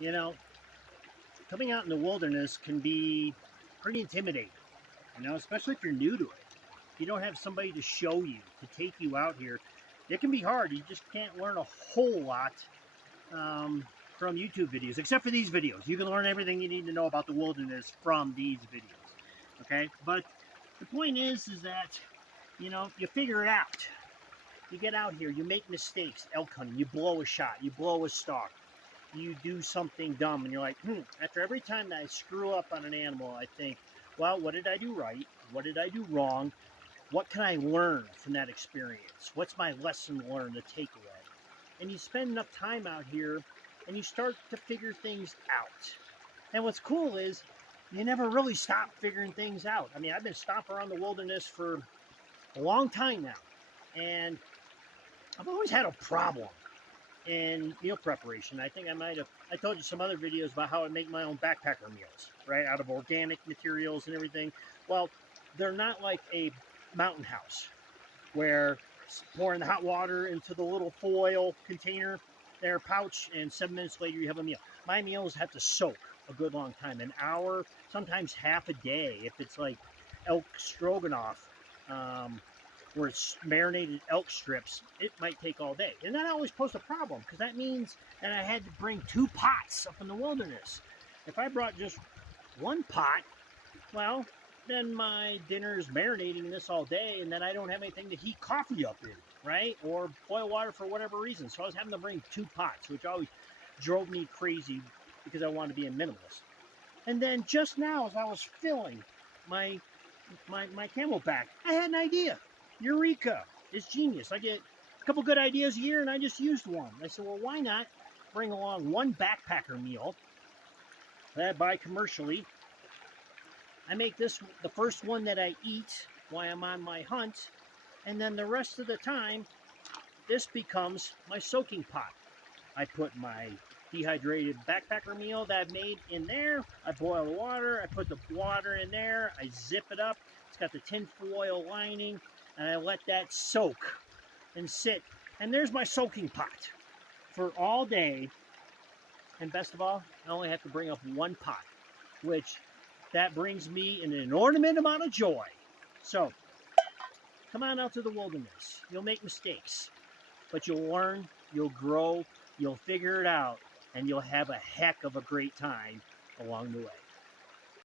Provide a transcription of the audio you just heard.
You know, coming out in the wilderness can be pretty intimidating, especially if you're new to it. If you don't have somebody to show you, to take you out here, it can be hard. You just can't learn a whole lot um, from YouTube videos, except for these videos. You can learn everything you need to know about the wilderness from these videos, okay? But the point is that, you figure it out. You get out here, you make mistakes, elk hunting, you blow a shot, you blow a stalk, you do something dumb, and you're like, after every time that I screw up on an animal, I think, well, what did I do right? What did I do wrong? What can I learn from that experience? What's my lesson learned, the takeaway? And you spend enough time out here and you start to figure things out. And what's cool is you never really stop figuring things out. I mean, I've been stomping around the wilderness for a long time now. And I've always had a problem in meal preparation. I think I told you some other videos about how I make my own backpacker meals, right? Out of organic materials and everything. Well, they're not like a mountain house where pouring the hot water into the little foil container, their pouch, and 7 minutes later you have a meal. My meals have to soak a good long time, an hour, sometimes half a day. If it's like elk stroganoff, where it's marinated elk strips, it might take all day. And that always posed a problem because that means that I had to bring 2 pots up in the wilderness. If I brought just 1 pot, well, then my dinner's marinating this all day, and then I don't have anything to heat coffee up in, right? Or boil water for whatever reason. So I was having to bring 2 pots, which always drove me crazy because I wanted to be a minimalist. And then just now, as I was filling my Camelback, I had an idea. Eureka! It's genius. I get a couple good ideas a year, and I just used one. I said, well, why not bring along 1 backpacker meal that I buy commercially. I make this the first one that I eat while I'm on my hunt, and then the rest of the time, this becomes my soaking pot. I put my dehydrated backpacker meal that I've made in there. I boil the water. I put the water in there. I zip it up. It's got the tin foil lining, and I let that soak and sit. And there's my soaking pot for all day. And best of all, I only have to bring up 1 pot, which that brings me an inordinate amount of joy. So, come on out to the wilderness. You'll make mistakes, but you'll learn, you'll grow, you'll figure it out, and you'll have a heck of a great time along the way.